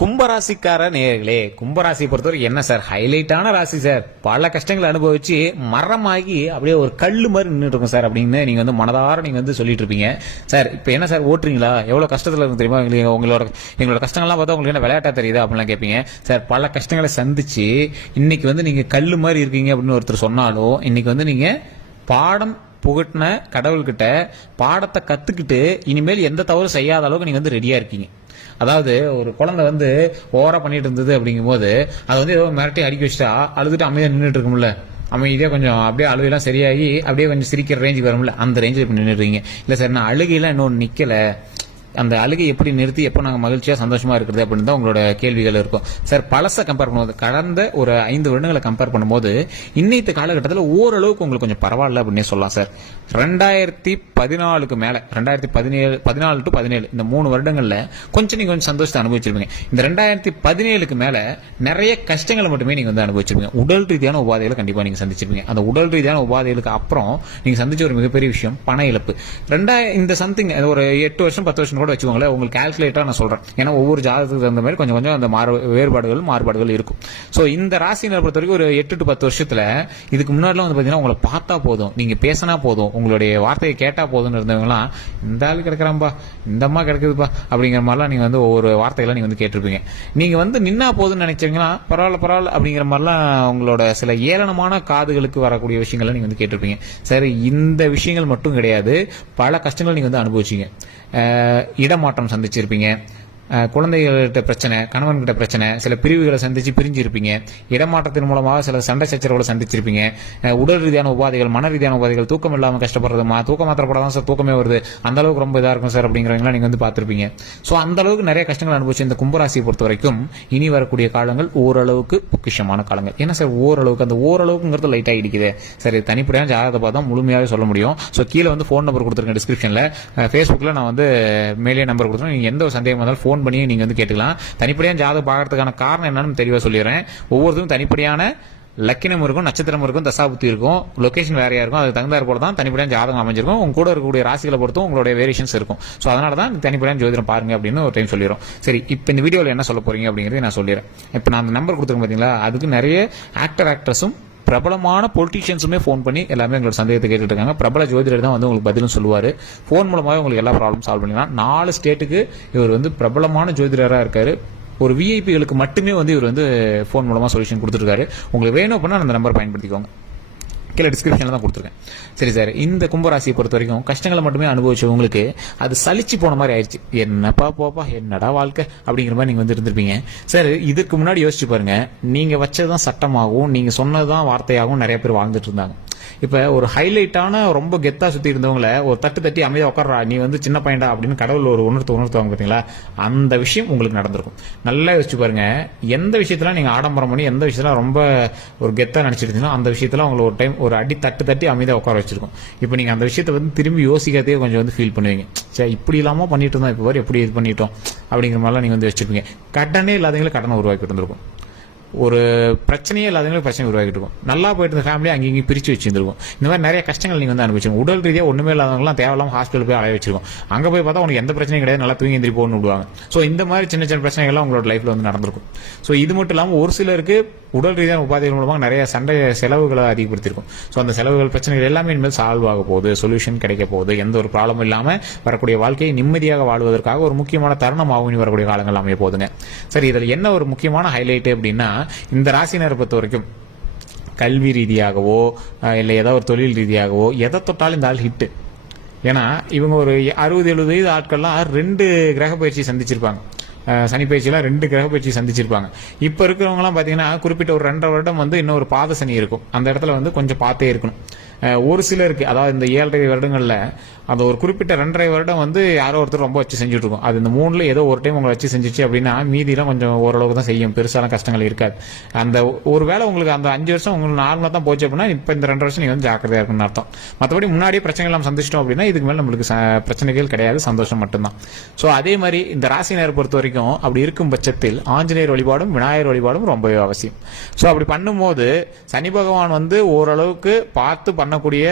கும்பராசிக்கார நேயர்களே கும்பராசி பொறுத்தவரைக்கும் என்ன சார்? ஹைலைட்டான ராசி சார். பல கஷ்டங்களை அனுபவிச்சு மரமாகி அப்படியே ஒரு கல் மாதிரி நின்றுட்டு இருக்கும் சார் அப்படின்னு நீங்க வந்து மனதார நீங்க வந்து சொல்லிட்டு இருப்பீங்க. சார் இப்போ என்ன சார் ஓட்டுறீங்களா? எவ்வளவு கஷ்டத்துல இருக்கு தெரியுமா? எங்களுக்கு உங்களோட எங்களோட கஷ்டங்கள்லாம் பார்த்தா உங்களுக்கு என்ன விளையாட்டா தெரியுதா? அப்படிலாம் கேட்பீங்க. சார் பல கஷ்டங்களை சந்திச்சு இன்னைக்கு வந்து நீங்க கல் மாதிரி இருக்கீங்க அப்படின்னு ஒருத்தர் சொன்னாலும் இன்னைக்கு வந்து நீங்க பாடம் புகட்டின கடவுள்கிட்ட பாடத்தை கத்துக்கிட்டு இனிமேல் எந்த தவறும் செய்யாத அளவுக்கு நீங்க வந்து ரெடியா இருக்கீங்க. அதாவது ஒரு குழந்தை வந்து ஓவரா பண்ணிட்டு இருந்தது அப்படிங்கும்போது அதை வந்து ஏதோ மிரட்டி அடிக்க வச்சுட்டா அழுதுட்டு அமைதியா நின்றுட்டு இருக்கும்ல. அமைதியா கொஞ்சம் அப்படியே அழுகையெல்லாம் சரியாகி அப்படியே கொஞ்சம் சிரிக்கிற ரேஞ்சுக்கு வரும்ல. அந்த ரேஞ்சில் இப்போ நின்றுறீங்க இல்லை சார் நான் அழுகையெல்லாம் இன்னும் நிற்கலை அந்த அழுகை எப்படி நிறுத்தி எப்போ நாங்கள் மகிழ்ச்சியாக சந்தோஷமாக இருக்கிறது அப்படின்னு தான் உங்களோட கேள்விகள் இருக்கும். சார் பழசை கம்பேர் பண்ணும்போது கடந்த ஒரு ஐந்து வருடங்களை கம்பேர் பண்ணும்போது இன்னைத்து காலகட்டத்தில் ஓரளவுக்கு உங்களுக்கு கொஞ்சம் பரவாயில்ல அப்படின்னே சொல்லலாம் சார். ரெண்டாயிரத்தி பதினாலுக்கு மேலே ரெண்டாயிரத்தி பதினேழு பதினாலு டு பதினேழு இந்த மூணு வருடங்களில் கொஞ்சம் நீங்கள் கொஞ்சம் சந்தோஷத்தை அனுபவிச்சிருப்பீங்க. இந்த ரெண்டாயிரத்தி பதினேழுக்கு மேலே நிறைய கஷ்டங்களை மட்டுமே நீங்கள் வந்து அனுபவிச்சிருப்பீங்க. உடல் ரீதியான உபாதைகளை கண்டிப்பாக நீங்கள் சந்திச்சிருப்பீங்க. அந்த உடல் ரீதியான உபாதைகளுக்கு அப்புறம் நீங்கள் சந்திச்ச ஒரு மிகப்பெரிய விஷயம் பண இழப்பு. ரெண்டாயிரம் இந்த சம்திங் ஒரு எட்டு வருஷம் பத்து வருஷம் கூட வச்சுக்கோங்களேன் உங்களுக்கு கால்குலேட்டாக நான் சொல்கிறேன் ஏன்னா ஒவ்வொரு ஜாதகத்துக்கு தகுந்த மாதிரி கொஞ்சம் கொஞ்சம் அந்த மாறு வேறுபாடுகள் மாறுபாடுகள் இருக்கும். ஸோ இந்த ராசியினர் பொறுத்த வரைக்கும் ஒரு எட்டு டு பத்து வருஷத்தில் இதுக்கு முன்னாடிலாம் வந்து பார்த்தீங்கன்னா உங்களை பார்த்தா போதும். நீங்கள் பேசினா போதும். உங்களுடைய வார்த்தையை கேட்டால் போதும்னு இருந்தவங்களாம் இந்த ஆள் கிடக்குறான்பா இந்த அம்மா கிடக்குதுப்பா அப்படிங்கிற மாதிரிலாம் நீங்கள் வந்து ஒவ்வொரு வார்த்தைகளை நீங்கள் வந்து கேட்டிருப்பீங்க. நீங்கள் வந்து நின்னா போதும்னு நினைச்சீங்கன்னா பரவாயில்ல பரவாயில்ல அப்படிங்கிற மாதிரிலாம் உங்களோட சில ஏளனமான காதுகளுக்கு வரக்கூடிய விஷயங்களை நீங்கள் வந்து கேட்டிருப்பீங்க. சரி இந்த விஷயங்கள் மட்டும் கிடையாது. பல கஷ்டங்கள் நீங்கள் வந்து அனுபவிச்சிங்க. இடமாற்றம் சந்திச்சிருப்பீங்க. குழந்தைகள்கிட்ட பிரச்சனை கணவன்கிட்ட பிரச்சனை சில பிரிவுகளை சந்திச்சு பிரிஞ்சிருப்பீங்க. இடமாற்றத்தின் மூலமாக சில சண்டை சச்சரவுகளை சந்திச்சிருப்பீங்க. உடல் ரீதியான உபாதைகள் மன ரீதியான உபாதைகள் தூக்கம் இல்லாமல் கஷ்டப்படுறது தூக்கம் தூக்க சார் தூக்கமே வருது. அந்த அளவுக்கு ரொம்ப இதாக இருக்கும் சார் அப்படிங்கிறவங்களாம் நீங்கள் வந்து பார்த்துருப்பீங்க. ஸோ அந்த அளவுக்கு நிறைய கஷ்டங்கள் அனுபவிச்சு இந்த கும்பராசியை பொறுத்த வரைக்கும் இனி வரக்கூடிய காலங்கள் ஓரளவுக்கு பொக்கிஷமான காலங்கள். ஏன்னா சார் ஓரளவுக்கு அந்த ஓரளவுக்குங்கிறது லைட்டாக இடிக்குது சரி தனிப்படையான ஜாதகத்தை பார்த்தா முழுமையாகவே சொல்ல முடியும். ஸோ கீழே வந்து ஃபோன் நம்பர் கொடுத்துருக்கேன் டிஸ்கிரிப்ஷனில் ஃபேஸ்புக்கில் நான் வந்து மேலே நம்பர் கொடுத்துருக்கேன். எந்த ஒரு சந்தேகம் வந்தாலும் ஃபோன் பண்ணி நீங்கள் வந்து கேட்டுக்கலாம். தனிப்படியான ஜாதகம் பார்க்கறதுக்கான காரணம் என்னன்னு தெளிவாக சொல்லிடுறேன். ஒவ்வொருத்தரும் தனிப்படியான லக்கினம் இருக்கும் நட்சத்திரம் இருக்கும் தசாபுத்தி இருக்கும் லொகேஷன் வேறையா இருக்கும் அதுக்கு தகுந்தாற் போல தான் தனிப்படியான ஜாதகம் அமைஞ்சிருக்கும். உங்க கூட இருக்கக்கூடிய ராசிகளை பொறுத்தும் உங்களுடைய வேரியேஷன்ஸ் இருக்கும். ஸோ அதனால தான் தனிப்படியான ஜோதிடம் பாருங்க அப்படின்னு ஒரு டைம் சொல்லிடும் சரி இப்போ இந்த வீடியோவில் என்ன சொல்ல போறீங்க அப்படிங்கிறத நான் சொல்லிடுறேன். இப்போ நான் அந்த நம்பர் கொடுத்துருக்கேன் பார்த்தீங்களா அதுக்கு நிறைய ஆக்டர் ஆக்ட்ரஸும் பிரபலமான பொலிட்டீஷியன்ஸுமே ஃபோன் பண்ணி எல்லாமே எங்களோட சந்தேகத்தை கேட்டுட்டு இருக்காங்க பிரபல ஜோதிடர் தான் வந்து உங்களுக்கு பதிலும் சொல்லுவார். ஃபோன் மூலமாகவே உங்களுக்கு எல்லா ப்ராப்ளம் சால்வ் பண்ணிக்கலாம் நாலு ஸ்டேட்டுக்கு இவர் வந்து பிரபலமான ஜோதிடராக இருக்கார். ஒரு விஐபிகளுக்கு மட்டுமே வந்து இவர் வந்து ஃபோன் மூலமாக சொல்யூஷன் கொடுத்துருக்காரு உங்களுக்கு வேணும் அப்படின்னா அந்த நம்பர் பயன்படுத்திக்கோங்க. கீழே டிஸ்கிரிப்ஷனில் தான் கொடுத்துருக்கேன். சரி சார் இந்த கும்பராசியை பொறுத்த வரைக்கும் கஷ்டங்களை மட்டுமே அனுபவிச்சவங்களுக்கு அது சலிச்சு போன மாதிரி ஆயிடுச்சு. என்னப்பா போப்பா என்னடா வாழ்க்கை அப்படிங்கிற மாதிரி நீங்கள் வந்து இருந்திருப்பீங்க சார் இதுக்கு முன்னாடி யோசிச்சு பாருங்க. வச்சது தான் சட்டமாகவும் நீங்கள் சொன்னது தான் வார்த்தையாகவும் நிறைய பேர் வாழ்ந்துட்டு இருந்தாங்க. இப்ப ஒரு ஹைலைட்டான ரொம்ப கெத்தா சுத்தி இருந்தவங்கள ஒரு தட்டு தட்டி அமைதியா உட்காரா நீ வந்து சின்ன பையன்டா அப்படின்னு கடவுள் ஒரு உணர்த்து உணர்த்துவாங்க பாத்தீங்களா? அந்த விஷயம் உங்களுக்கு நடந்திருக்கும். நல்லா யோசிச்சு பாருங்க. எந்த விஷயத்துல நீங்க ஆடம்பரம் பண்ணி எந்த விஷயத்துல ரொம்ப ஒரு கெத்தா நினைச்சிருந்தீங்களோ அந்த விஷயத்துல உங்களை ஒரு டைம் ஒரு அடி தட்டு தட்டி அமைதியா உட்கார வச்சிருக்கும். இப்போ நீங்க அந்த விஷயத்தை வந்து திரும்பி யோசிக்கிறதே கொஞ்சம் வந்து ஃபீல் பண்ணுவீங்க. சரி இப்படி இல்லாம பண்ணிட்டு இருந்தோம் இப்போ வரை எப்படி இது பண்ணிட்டோம் அப்படிங்கிற மாதிரிலாம் நீங்க வந்து வச்சிருப்பீங்க கடனே இல்லாதவங்களுக்கு கடனை உருவாக்கிட்டு இருந்திருக்கும் ஒரு பிரச்சனையே இல்லாதவங்களுக்கு பிரச்சனை உருவாக்கிட்டு இருக்கும். நல்லா போயிட்டு இருந்த ஃபேமிலி அங்கேயும் இங்கேயும் வச்சிருந்துருக்கும். இந்த மாதிரி நிறைய கஷ்டங்கள் நீங்கள் வந்து அனுபவிச்சிருக்கும் உடல் ரீதியாக ஒன்றுமே இல்லாதவங்களாம் தேவையில்லாம ஹாஸ்பிட்டல் போய் அலைய வச்சிருக்கும். அங்கே போய் பார்த்தா உனக்கு எந்த பிரச்சனையும் கிடையாது. நல்லா தூங்கி எந்திரி போகணும்னு விடுவாங்க. ஸோ இந்த மாதிரி சின்ன சின்ன பிரச்சனைகள்லாம் உங்களோட லைஃப்ல வந்து நடந்திருக்கும். ஸோ இது மட்டும் இல்லாமல் ஒரு சிலருக்கு உடல் ரீதியான உபாதைகள் மூலமாக நிறைய சண்டை செலவுகளை அதிகப்படுத்திருக்கும். ஸோ அந்த செலவுகள் பிரச்சனைகள் எல்லாமே இனிமேல் சால்வ் ஆக போகுது. சொல்யூஷன் கிடைக்க போகுது. எந்த ஒரு ப்ராப்ளமும் இல்லாமல் வரக்கூடிய வாழ்க்கையை நிம்மதியாக வாழ்வதற்காக ஒரு முக்கியமான தருணமாகவும் இனி வரக்கூடிய காலங்கள் அமைய போகுதுங்க. சரி இதில் என்ன ஒரு முக்கியமான ஹைலைட்டு அப்படின்னா இந்த ராசினரை பொறுத்த வரைக்கும் கல்வி ரீதியாகவோ இல்லை ஏதோ ஒரு தொழில் ரீதியாகவோ எதை தொட்டாலும் இந்த ஆள் ஹிட்டு ஏன்னா இவங்க ஒரு அறுபது எழுபது வயது ஆட்கள்லாம் ரெண்டு கிரக பயிற்சி சந்திச்சிருப்பாங்க. சனி பயிற்சியெல்லாம் ரெண்டு கிரக பயிற்சி சந்திச்சிருப்பாங்க. இப்போ இருக்கிறவங்கலாம் பார்த்தீங்கன்னா குறிப்பிட்ட ஒரு ரெண்டரை வருடம் வந்து இன்னும் ஒரு பாத சனி இருக்கும். அந்த இடத்துல வந்து கொஞ்சம் பார்த்தே இருக்கணும். ஒரு சிலருக்கு அதாவது இந்த ஏழரை வருடங்களில் அந்த ஒரு குறிப்பிட்ட ரெண்டரை வருடம் வந்து யாரோ ஒருத்தர் ரொம்ப வச்சு செஞ்சுட்டு இருக்கும் அது இந்த மூணுல ஏதோ ஒரு டைம் உங்களை வச்சு செஞ்சுச்சு அப்படின்னா மீதிலாம் கொஞ்சம் ஓரளவுக்கு தான் செய்யும். பெருசாலாம் கஷ்டங்கள் இருக்காது. அந்த ஒரு வேளை உங்களுக்கு அந்த அஞ்சு வருஷம் உங்களுக்கு நார்மலாக தான் போச்சு அப்படின்னா இப்போ இந்த ரெண்டு வருஷம் நீ வந்து ஜாக்கிரதையாக இருக்குன்னு அர்த்தம். மற்றபடி முன்னாடியே பிரச்சனைகள் நம்ம சந்திச்சிட்டோம் அப்படின்னா இதுக்கு மேலே நம்மளுக்கு ச- பிரச்சனைகள் கிடையாது சந்தோஷம் மட்டும்தான். ஸோ அதே மாதிரி இந்த ராசினரை பொறுத்த வரைக்கும் அப்படி இருக்கும் பட்சத்தில் ஆஞ்சநேயர் வழிபாடும் விநாயகர் வழிபாடும் ரொம்பவே அவசியம். ஸோ அப்படி பண்ணும்போது சனி பகவான் வந்து ஓரளவுக்கு பார்த்து பண்ண பண்ணக்கூடிய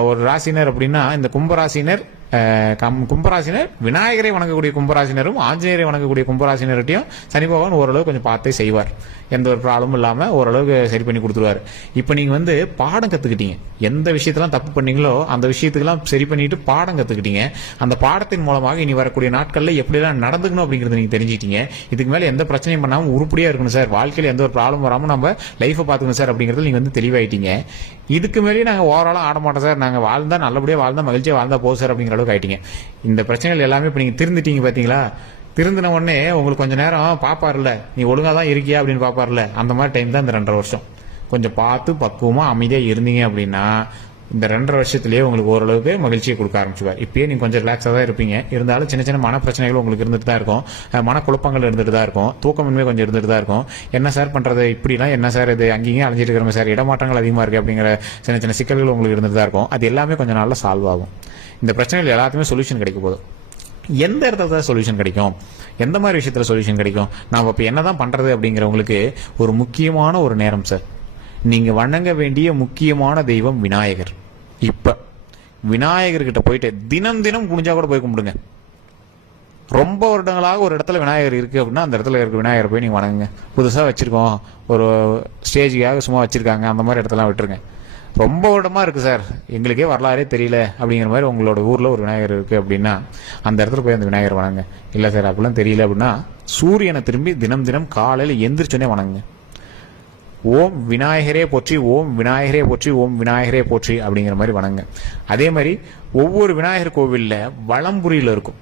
ஒரு ராசினர் அப்படின்னா இந்த கும்பராசினர் கம்- கும்பராசினர் விநாயகரை வணங்கக்கூடிய கும்பராசினரும் ஆஞ்சநேயரை வணங்கக்கூடிய கும்பராசினர்கிட்டையும் சனி பகவான் ஓரளவு கொஞ்சம் பார்த்தே செய்வார். எந்த ஒரு ப்ராப்ளமும் இல்லாமல் ஓரளவுக்கு சரி பண்ணி கொடுத்துருவார். இப்போ நீங்கள் வந்து பாடம் கற்றுக்கிட்டீங்க எந்த விஷயத்தெல்லாம் தப்பு பண்ணீங்களோ அந்த விஷயத்துக்கெல்லாம் சரி பண்ணிட்டு பாடம் கற்றுக்கிட்டீங்க அந்த பாடத்தின் மூலமாக இனி வரக்கூடிய நாட்களில் எப்படிலாம் நடந்துக்கணும் அப்படிங்கிறத நீங்கள் தெரிஞ்சுக்கிட்டீங்க. இதுக்கு மேலே எந்த பிரச்சனையும் பண்ணாமல் உருப்படியாக இருக்கணும் சார். வாழ்க்கையில் எந்த ஒரு ப்ராப்ளம் வராமல் நம்ம லைஃபை பார்த்துக்கணும் சார் அப்படிங்கிறது நீங்கள் வந்து தெளிவாயிட்டீங்க. இதுக்கு மேலேயே நாங்கள் ஓவராலாக ஆட மாட்டோம் சார். நாங்கள் வாழ்ந்தால் நல்லபடியா வாழ்ந்தால் மகிழ்ச்சியா வாழ்ந்தால் போதும் சார் அப்படிங்கிற அளவுக்கு ஆயிட்டீங்க. இந்த பிரச்சனைகள் எல்லாமே இப்போ நீங்கள் திருந்துட்டீங்க பார்த்தீங்களா திருந்தின உடனே உங்களுக்கு கொஞ்சம் நேரம் பார்ப்பார்ல நீ ஒழுங்காக தான் இருக்கியா? அப்படின்னு பார்ப்பார்ல அந்த மாதிரி டைம் தான் இந்த ரெண்டரை வருஷம். கொஞ்சம் பார்த்து பக்குவமாக அமைதியாக இருந்தீங்க அப்படின்னா இந்த ரெண்டரை வருஷத்துலயே உங்களுக்கு ஓரளவுக்கு மகிழ்ச்சியை கொடுக்க ஆரம்பிச்சுவார் இப்பயே நீங்கள் கொஞ்சம் ரிலாக்ஸாக தான் இருப்பீங்க. இருந்தாலும் சின்ன சின்ன மன பிரச்சனைகள் உங்களுக்கு இருந்துட்டு தான் இருக்கும். மனக்குழப்பங்கள் இருந்துட்டு தான் இருக்கும். தூக்கமின்மை கொஞ்சம் இருந்துட்டு தான் இருக்கும். என்ன சார் பண்ணுறது இப்படிலாம் என்ன சார் இது? அங்கேயும் அலைஞ்சிட்டு இருக்கிறோம் சார் இடமாற்றங்கள் அதிகமாக இருக்கு அப்படிங்கிற சின்ன சின்ன சிக்கல்கள் உங்களுக்கு இருந்துட்டு தான் இருக்கும். அது எல்லாமே கொஞ்சம் நாளில் சால்வ் ஆகும். இந்த பிரச்சனைகள் எல்லாத்துக்குமே சொல்யூஷன் கிடைக்க போதும் எந்த இடத்துல தான் சொல்யூஷன் கிடைக்கும்? எந்த மாதிரி விஷயத்தில் சொல்யூஷன் கிடைக்கும்? நாம் இப்போ என்ன என்னதான் பண்ணுறது அப்படிங்கிறவங்களுக்கு ஒரு முக்கியமான ஒரு நேரம் சார் நீங்கள் வணங்க வேண்டிய முக்கியமான தெய்வம் விநாயகர். இப்போ விநாயகர்கிட்ட போயிட்டு தினம் தினம் குனிஞ்சா கூட போய் கும்பிடுங்க. ரொம்ப வருடங்களாக ஒரு இடத்துல விநாயகர் இருக்குது அப்படின்னா அந்த இடத்துல இருக்க விநாயகர் போய் நீங்கள் வணங்குங்க. புதுசாக வச்சுருக்கோம். ஒரு ஸ்டேஜுக்காக சும்மா வச்சுருக்காங்க. அந்த மாதிரி இடத்தெல்லாம் விட்டுருங்க. ரொம்ப வருடமா இருக்கு சார். எங்களுக்கே வரலாறே தெரியல அப்படிங்கிற மாதிரி உங்களோட ஊர்ல ஒரு விநாயகர் இருக்கு அப்படின்னா அந்த இடத்துல போய் அந்த விநாயகர் வணங்க இல்ல சார் அப்படிலாம் தெரியல அப்படின்னா சூரியனை திரும்பி தினம் தினம் காலையில எந்திரிச்சோன்னே வணங்குங்க. ஓம் விநாயகரே போற்றி ஓம் விநாயகரே போற்றி ஓம் விநாயகரே போற்றி அப்படிங்கிற மாதிரி வணங்க அதே மாதிரி ஒவ்வொரு விநாயகர் கோவிலில் வளம்புரியில் இருக்கும்.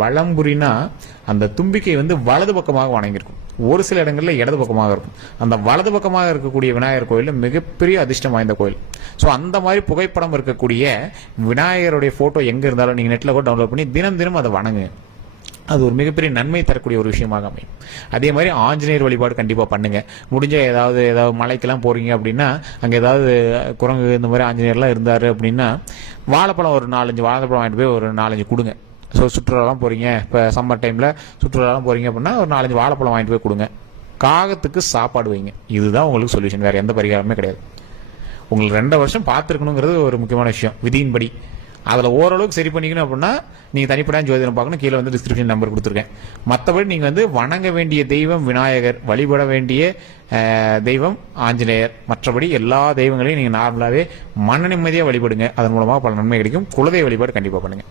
வளம்புரினா அந்த தும்பிக்கை வந்து வலது பக்கமாக வணங்கியிருக்கும். ஒரு சில இடங்களில் இடது பக்கமாக இருக்கும். அந்த வலது பக்கமாக இருக்கக்கூடிய விநாயகர் கோயில் மிகப்பெரிய அதிர்ஷ்டம் வாய்ந்த கோயில். ஸோ அந்த மாதிரி புகைப்படம் இருக்கக்கூடிய விநாயகருடைய ஃபோட்டோ எங்கே இருந்தாலும் நீங்கள் நெட்டில் கூட டவுன்லோட் பண்ணி தினம் தினம் அதை வணங்குங்க. அது ஒரு மிகப்பெரிய நன்மை தரக்கூடிய ஒரு விஷயமாக அமையும். அதே மாதிரி ஆஞ்சநேயர் வழிபாடு கண்டிப்பாக பண்ணுங்க. முடிஞ்ச ஏதாவது ஏதாவது மலைக்கெல்லாம் போறீங்க அப்படின்னா அங்கே ஏதாவது குரங்கு இந்த மாதிரி ஆஞ்சநேயர்லாம் இருந்தார் அப்படின்னா வாழைப்பழம் ஒரு நாலஞ்சு வாழைப்பழம் வாங்கிட்டு போய் ஒரு நாலஞ்சு கொடுங்க. ஸோ சுற்றுலாலாம் போகிறீங்க இப்போ சம்மர் டைமில் சுற்றுலாலாம் போகிறீங்க அப்படின்னா ஒரு நாலஞ்சு வாழைப்பழம் வாங்கிட்டு போய் கொடுங்க. காகத்துக்கு சாப்பாடு வைங்க. இதுதான் உங்களுக்கு சொல்யூஷன் வேறு எந்த பரிகாரமே கிடையாது. உங்களுக்கு ரெண்டு வருஷம் பார்த்துருக்கணுங்கிறது ஒரு முக்கியமான விஷயம். விதியின்படி அதில் ஓரளவுக்கு சரி பண்ணிக்கணும் அப்படின்னா நீங்கள் தனிப்படையாக ஜோதிடம் பார்க்கணும். கீழே வந்து டிஸ்கிரிப்ஷன் நம்பர் கொடுத்துருக்கேன். மற்றபடி நீங்கள் வந்து வணங்க வேண்டிய தெய்வம் விநாயகர் வழிபட வேண்டிய தெய்வம் ஆஞ்சநேயர். மற்றபடி எல்லா தெய்வங்களையும் நீங்கள் நார்மலாகவே மன நிம்மதியாக வழிபடுங்க. அதன் மூலமாக பல நன்மை கிடைக்கும். குலதெய்வ வழிபாடு கண்டிப்பாக பண்ணுங்க.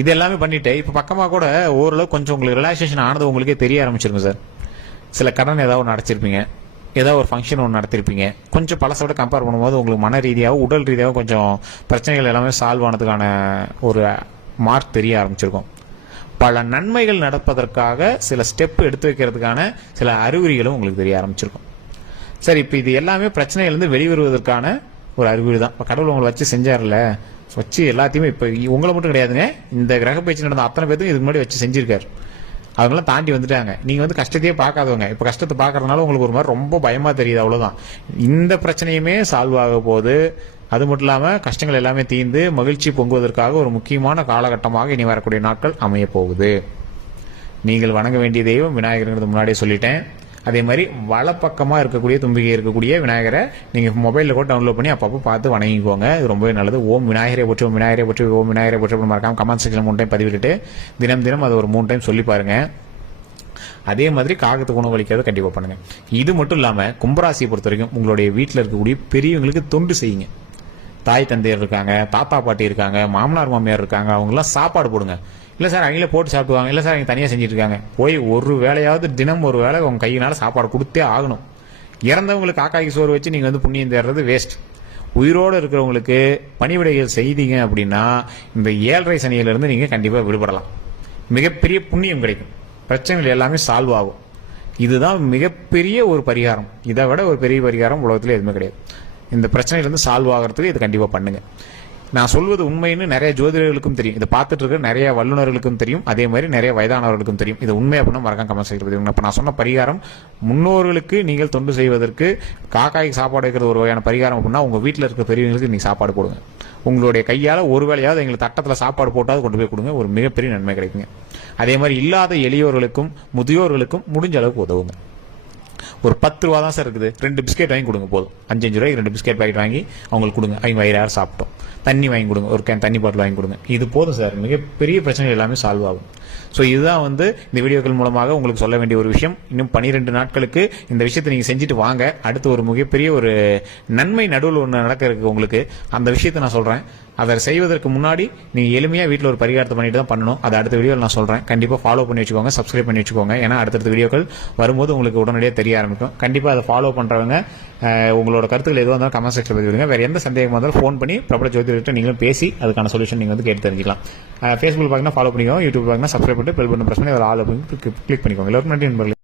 இது எல்லாமே பண்ணிட்டு இப்போ பக்கமாக கூட ஓரளவு கொஞ்சம் உங்களுக்கு ரிலாக்ஸேஷன் ஆனது உங்களுக்கே தெரிய ஆரம்பிச்சிருங்க சார். சில கடன் ஏதாவது ஒன்று அடைச்சிருப்பீங்க. ஏதாவது ஒரு ஃபங்க்ஷன் ஒன்று நடத்திருப்பீங்க. கொஞ்சம் பழசோட கம்பேர் பண்ணும்போது உங்களுக்கு மன ரீதியாகவும் உடல் ரீதியாகவும் கொஞ்சம் பிரச்சனைகள் எல்லாமே சால்வ் ஆனதுக்கான ஒரு மார்க் தெரிய ஆரம்பிச்சிருக்கும். பல நன்மைகள் நடப்பதற்காக சில ஸ்டெப் எடுத்து வைக்கிறதுக்கான சில அறிகுறிகளும் உங்களுக்கு தெரிய ஆரம்பிச்சிருக்கும். சரி இப்போ இது எல்லாமே பிரச்சனையிலேருந்து வெளிவருவதற்கான ஒரு அறிகுறி தான். இப்போ கடவுள் உங்களை வச்சு செஞ்சார்ல வச்சு எல்லாத்தையுமே இப்போ உங்களை மட்டும் கிடையாதுங்க. இந்த கிரக பயிற்சி நடந்த அத்தனை பேருக்கும் இதுக்கு முன்னாடி வச்சு செஞ்சிருக்காரு. அவங்களாம் தாண்டி வந்துட்டாங்க. நீங்க வந்து கஷ்டத்தையே பார்க்காதவங்க. இப்ப கஷ்டத்தை பார்க்கறதுனால உங்களுக்கு ஒரு மாதிரி ரொம்ப பயமா தெரியுது அவ்வளவுதான். இந்த பிரச்சனையுமே சால்வ் ஆக போகுது. அது மட்டும் இல்லாம கஷ்டங்கள் எல்லாமே தீர்ந்து மகிழ்ச்சி பொங்குவதற்காக ஒரு முக்கியமான காலகட்டமாக இனி வரக்கூடிய நாட்கள் அமைய போகுது. நீங்கள் வணங்க வேண்டிய தெய்வம் விநாயகருங்கிறது முன்னாடியே சொல்லிட்டேன். அதே மாதிரி வலப்பக்கமாக இருக்கக்கூடிய தும்பிக்கை இருக்கக்கூடிய விநாயகரை நீங்கள் மொபைலில் கூட டவுன்லோட் பண்ணி அப்பப்போ பார்த்து வணங்கிக்கோங்க. இது ரொம்பவே நல்லது. ஓம் விநாயகரை போற்றி ஓம் விநாயகரை போற்றி ஓம் விநாயகரை போற்றி அப்படின்னு மறக்காம கமெண்ட் செக்ஷன் மூணு டைம் பதிவிட்டுட்டு தினம் தினம் அது ஒரு மூணு டைம் சொல்லி பாருங்கள் அதே மாதிரி காகத்துக்கு உணவு அளிக்கிறது கண்டிப்பா பண்ணுங்க. இது மட்டும் இல்லாமல் கும்பராசியை பொறுத்த வரைக்கும் உங்களுடைய வீட்டில் இருக்கக்கூடிய பெரியவங்களுக்கு தொண்டு செய்யுங்க. தாய் தந்தையர் இருக்காங்க தாத்தா பாட்டி இருக்காங்க மாமனார் மாமியார் இருக்காங்க அவங்கெல்லாம் சாப்பாடு போடுங்க. இல்லை சார் அவங்களே போட்டு சாப்பிடுவாங்க. இல்லை சார் அவங்க தனியாக செஞ்சுட்டு இருக்காங்க போய் ஒரு வேலையாவது தினம் ஒரு வேளை உங்கள் கையினால் சாப்பாடு கொடுத்தே ஆகணும். இறந்தவங்களுக்கு காக்காய்க்கு சோறு வச்சு நீங்கள் வந்து புண்ணியம் தேடுறது வேஸ்ட் உயிரோடு இருக்கிறவங்களுக்கு பணிவிடைகள் செய்தீங்க அப்படின்னா இந்த ஏழரை சனியிலிருந்து நீங்கள் கண்டிப்பாக விடுபடலாம். மிகப்பெரிய புண்ணியம் கிடைக்கும். பிரச்சனைகள் எல்லாமே சால்வ் ஆகும். இதுதான் மிகப்பெரிய ஒரு பரிகாரம். இதை விட ஒரு பெரிய பரிகாரம் உலகத்துல எதுவுமே கிடையாது. இந்த பிரச்சனையிலிருந்து சால்வ் ஆகிறதுக்கு இது கண்டிப்பாக பண்ணுங்க. நான் சொல்வது உண்மைன்னு நிறைய ஜோதிடர்களுக்கும் தெரியும். இதை பார்த்துட்டு இருக்க நிறைய வல்லுநர்களுக்கும் தெரியும். அதே மாதிரி நிறைய வயதானவர்களுக்கும் தெரியும். இது உண்மை அப்படின்னா மறக்காம கமெண்ட் செய்கிறது இப்போ நான் சொன்ன பரிகாரம் முன்னோர்களுக்கு நீங்கள் தொண்டு செய்வதற்கு காக்காய்க்கு சாப்பாடு வைக்கிறது ஒரு வகையான பரிகாரம் அப்படின்னா உங்கள் வீட்டில் இருக்க பெரியவங்களுக்கு நீங்கள் சாப்பாடு போடுங்க. உங்களுடைய கையால் ஒரு வேளையாவது எங்களுக்கு தட்டத்தில் சாப்பாடு போட்டாவது கொண்டு போய் கொடுங்க. ஒரு மிகப்பெரிய நன்மை கிடைக்குங்க. அதே மாதிரி இல்லாத எளியோர்களுக்கும் முதியோர்களுக்கும் முடிஞ்ச அளவுக்கு உதவுங்க. ஒரு பத்து ரூபா தான் சார் இருக்குது. ரெண்டு பிஸ்கெட் வாங்கி கொடுங்க போதும். அஞ்சு அஞ்சு ரூபாய்க்கு ரெண்டு பிஸ்கெட் பாக்கெட் வாங்கி அவங்களுக்கு கொடுங்க. அவங்க வயிறு சாப்பிட்டோம். தண்ணி வாங்கி கொடுங்க. ஒரு கேன் தண்ணி பாட்டில் வாங்கி கொடுங்க. இது போதும் சார் மிகப்பெரிய பிரச்சனை எல்லாமே சால்வ் ஆகும். ஸோ இதுதான் வந்து இந்த வீடியோக்கள் மூலமாக உங்களுக்கு சொல்ல வேண்டிய ஒரு விஷயம். இன்னும் பனிரெண்டு நாட்களுக்கு இந்த விஷயத்தை நீங்கள் செஞ்சுட்டு வாங்க. அடுத்து ஒரு மிகப்பெரிய ஒரு நன்மை நடுவில் ஒன்று நடக்க இருக்கு உங்களுக்கு அந்த விஷயத்தை நான் சொல்கிறேன் அதை செய்வதற்கு முன்னாடி நீங்கள் எளிமையாக வீட்டில் ஒரு பரிகாரத்தை பண்ணிட்டு தான் பண்ணணும். அதை அடுத்த வீடியோவில் நான் சொல்கிறேன் கண்டிப்பாக ஃபாலோ பண்ணி வச்சுக்கோங்க சப்ஸ்கிரைப் பண்ணி வச்சுக்கோங்க. ஏன்னா அடுத்தடுத்த வீடியோக்கள் வரும்போது உங்களுக்கு உடனடியாக தெரிய ஆரம்பிக்கும் கண்டிப்பாக அதை ஃபாலோ பண்ணுறவங்க உங்களோட கருத்துக்கள் எதுவாக இருந்தாலும் கமெண்ட் செக்ஷன் பதிவிடுங்க. வேறு எந்த சந்தேகமாக இருந்தாலும் ஃபோன் பண்ணி பிரபல ஜோதிடர்கிட்ட நீங்களும் பேசி அதுக்கான சொல்யூஷன் நீங்கள் வந்து கேட்டு தெரிஞ்சிக்கலாம். ஃபேஸ்புக் பார்த்தீங்கன்னா ஃபாலோ பண்ணிக்கோங்க யூடியூப் பார்த்தீங்கன்னா சப்ஸ்கிரைப் பண்ணிட்டு பெல் பண்ண பிரச்சனை ஒரு ஆள் அப்படின்னு கிளிக் பண்ணிக்கோங்க. எல்லாருக்கும் நன்றி நண்பர்களே.